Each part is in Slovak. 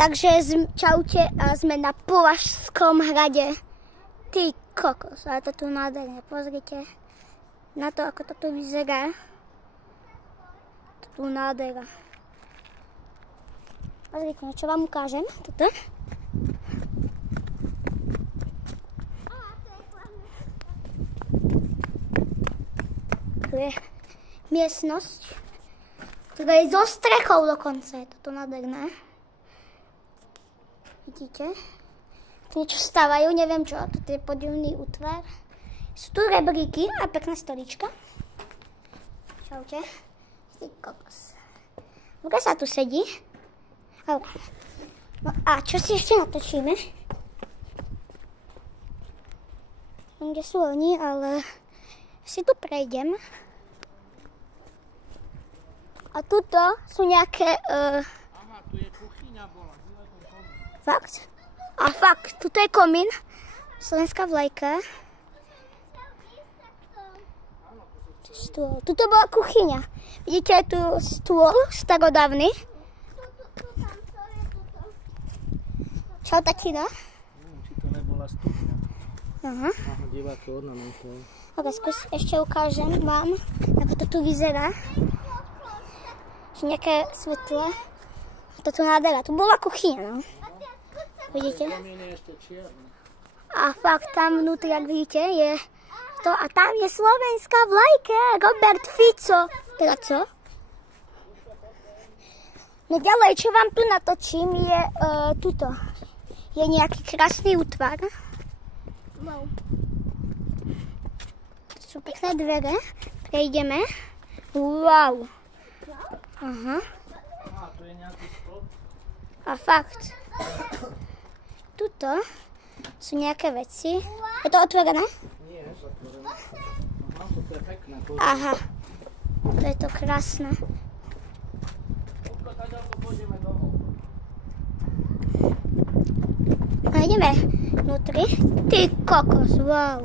Takže čaute, a sme na Považskom hrade. Ty kokos, ale to tu nádherné, pozrite na to, ako to tu vyzerá. To tu nádhera. Pozrite, čo vám ukážem, toto. Tu je miestnosť, ktorá je so strechou dokonca, je toto nádherné. Vidíte? Tu niečo stávajú, neviem čo, toto je podivný útvar. Sú tu rebríky a pekná stolička. Čaute. Ty kokos. Kde sa tu sedí? No a čo si ešte natočíme? Kde sú oni, ale si tu prejdem. A tuto sú nejaké... Aha, tu je kuchyňa bola. Fakt? A fakt, tuto je komín. Slovenská vlajka. Stôl. Tuto bola kuchyňa. Vidíte aj tu stôl starodávny. Čau, tatino. Či to nebola stupňa. Aha. Aha, diváky ornamentov. Ok, ešte ukážem vám, ako to tu vyzerá. Sú nejaké svetlo. To tu nádhera. Tu bola kuchyňa, no. Vidíte? A fakt tam vnútri, jak vidíte, je to. A tam je slovenská vlajka. Robert Fico. Teda co? No ďalej, čo vám tu natočím, je tuto. Je nejaký krásny útvar. Wow. To sú pekné dvere. Prejdeme. Wow. Aha. Aha, tu je nejaký sklop. A fakt. Tuto sú nejaké veci. Je to otvorené? Nie, je zatvorené. Aha, to je pekné. Aha. To je to krásne. A ideme vnútri. Ty kokos, wow.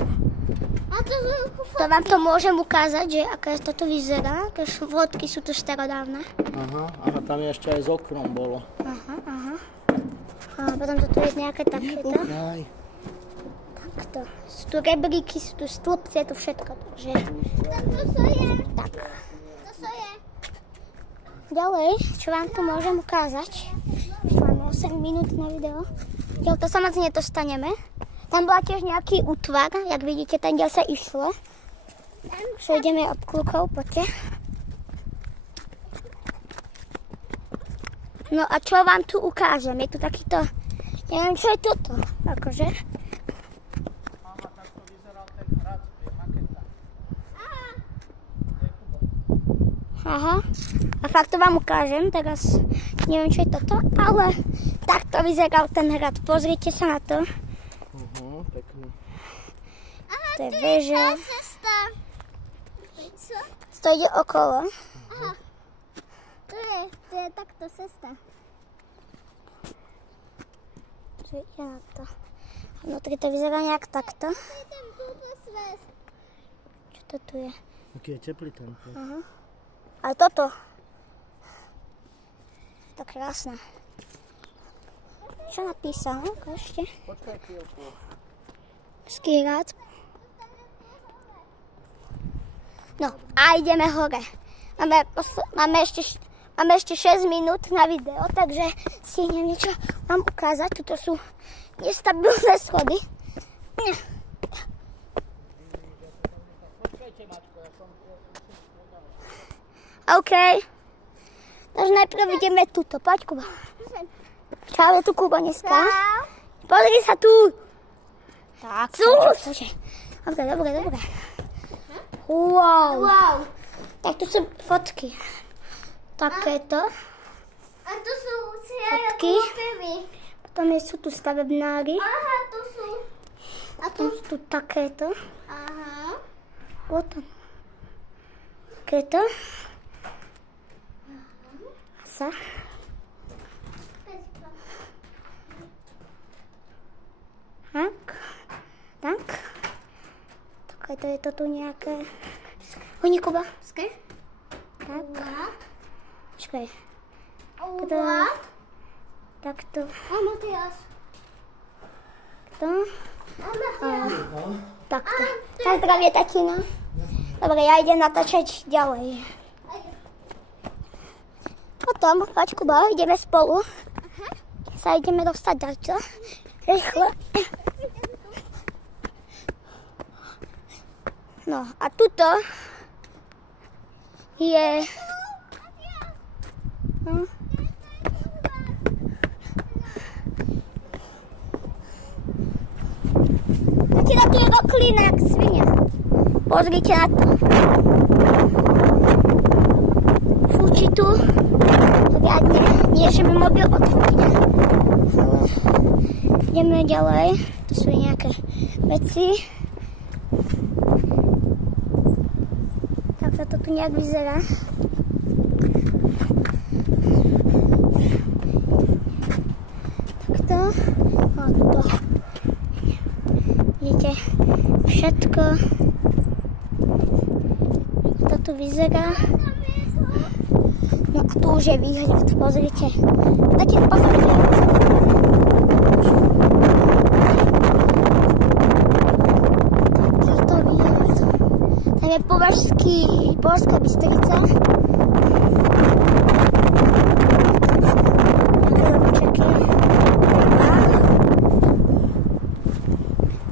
To vám to môžem ukázať, že aké toto vyzerá. Aké vodky sú tu starodávne. Aha, tam je ešte aj z oknom bolo. Aha. A potom tu je nejaké takéto. Takto. Sú tu rebríky, sú tu stĺpce, je tu všetko. Takže... Tak. Ďalej, čo vám tu môžem ukázať. Máme 8 minút na video. To sa moc nedostaneme. Tam bola tiež nejaký útvar, jak vidíte, tam kde sa išlo. Prejdeme obklúkou, poďte. No a čo vám tu ukážem? Je tu takýto... Neviem, čo je toto. Akože. Mama, takto vyzeral ten hrad, je maketa. Aha. A fakt to vám ukážem. Teraz neviem, čo je toto. Ale takto vyzeral ten hrad. Pozrite sa na to. Pekný. To je väža. To ide okolo. Aha. To je takto cesta. Ide na to. A vnútri to vyzerá nejak takto. Čo to tu je? Aký je teplý ten. Aha. Ale toto. To krásne. Čo napísal? Ešte? Počkaj chvíľku. Skýrať. No a ideme hore. Máme ešte 6 minút na video, takže si idem niečo vám ukázať. Tuto sú nestabilné schody. OK. Takže najprv ideme tuto. Poď, Kuba. Čau, je tu Kuba dneska. Pozri sa tu. Tak, Dobre. Wow. Tak tu sú fotky. Takéto. A tu sú fotky. Potom sú tu stavebnári. Aha, tu sú. A tu sú tu takéto. Aha. Potom. Takéto. Sa. Tak. Takéto je to tu nejaké... Oni, Kuba. Skej. Tak. Počkaj. Uva. Takto. A Matias. To. A Matias. Takto. Tak zdravie, tatino. Dobre, ja idem natáčať ďalej. Potom, poď Kuba, ideme spolu. Sa ideme dostať ďalej. Rýchle. No a tuto je... Tatino, tu je oklína jak svinia. Pozrite na to. Fúči tu. Riadne. Nie, že mi mobil odfúkne. Ale ideme ďalej. Tu sú nejaké veci. Tak to tu nejak vyzerá. Takto. A tuto. Vidíte všetko. To tu vyzerá. No a tu už je výhľad, pozrite. Taký pozrite. Takýto výhľad. Tam je Považská Bystrica.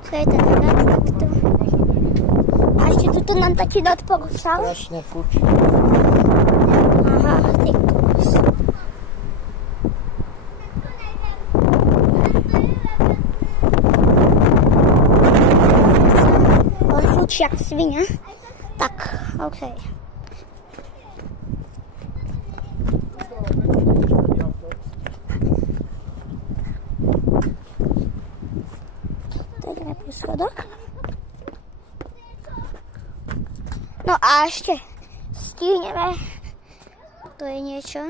To je ten hrad, takto. A ešte tuto nám taký odporúčal. Strašne fučí. Aha, ty kus. Ale fučí jak svinia. Tak, okej. To ideme po schodok. No a ešte stihneme. To je niečo.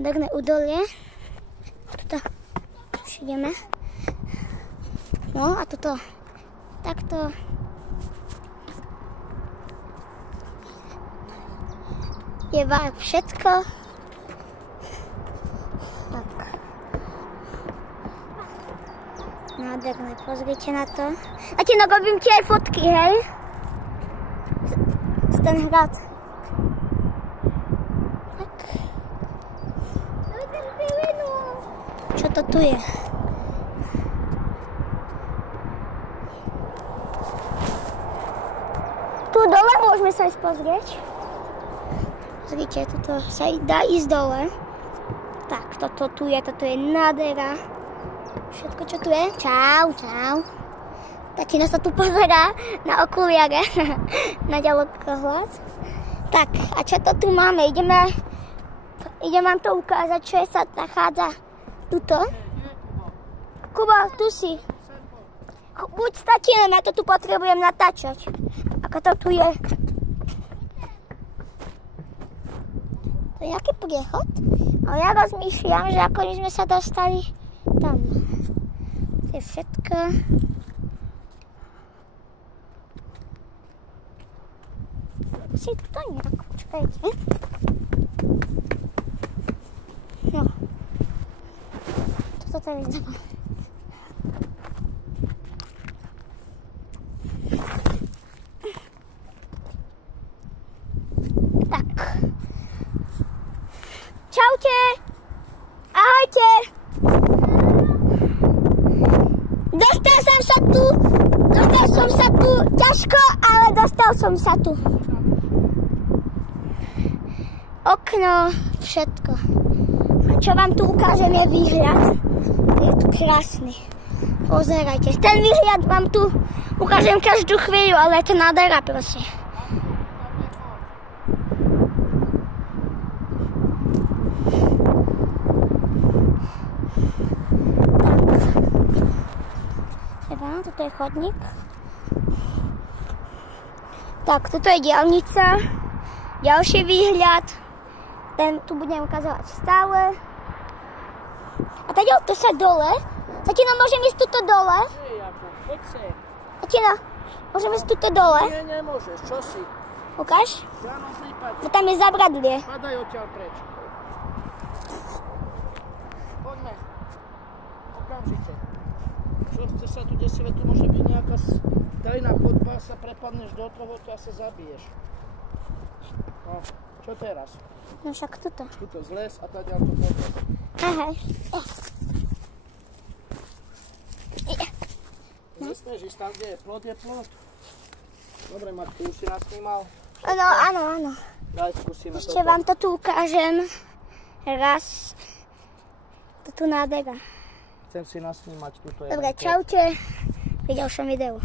Pekné údolie. Tuto už ideme. No a toto takto. Je všetko. Tak. Nádherné, pozrite na to. A ti robím ti aj fotky, hej? Ten hrad. Tak. Čo to tu je? Tu dole môžeme sa ísť pozrieť. Pozrite, tuto sa dá ísť dole. Tak, toto tu je, toto je nádhera. Všetko, čo tu je. Čau, čau. Tatino sa tu pozerá na okuliare, na ďalekohľad. Tak, a čo to tu máme? Idem vám to ukázať, čo sa nachádza tuto. Kuba, tu si. Buď s tatinem, ja to tu potrebujem natáčať. Ako to tu je. To je nejaký priechod. Ale ja rozmýšľam, že ako sme sa dostali tam. To je všetko. Si to nejak, počkajte. No. Toto tady vyzerá. Tak. Čaute. Ahojte. Dostal som sa tu ťažko, ale dostal som sa tu. Okno, všetko. A čo vám tu ukážem je výhľad. Je tu krásny. Pozerajte. Ten výhľad vám tu ukážem každú chvíľu, ale je to nádhera proste. Tak. Toto je chodník. Tak, toto je diaľnica. Ďalší výhľad. Ten tu budem ukazovať stále. A teď to sa dole. Tatino, môžem ísť tuto dole? Nie, Jakub, poď sem. Tatino, môžem ísť tuto dole? Nie, nemôžeš, čo si? Ukáž? Áno, zlípať. Bo tam je zabradlie. Padaj odtiaľ preč. Poďme. Okamžite. Čo chceš sa tu desive? Tu môže byť nejaká tajná chodba, sa prepadneš do toho a sa zabiješ. No, čo teraz? No však tuto. Tuto zles a tá ďalto podles. Aha. Nesmieš ísť tam, kde je plot, je plot. Dobre, Maťku, už si nasnímal? Áno. Daj, skúsime Ešte vám to tu ukážem. Raz. To tu nádhera. Chcem si nasnímať túto. Dobre, čaute. Pri ďalšom videu.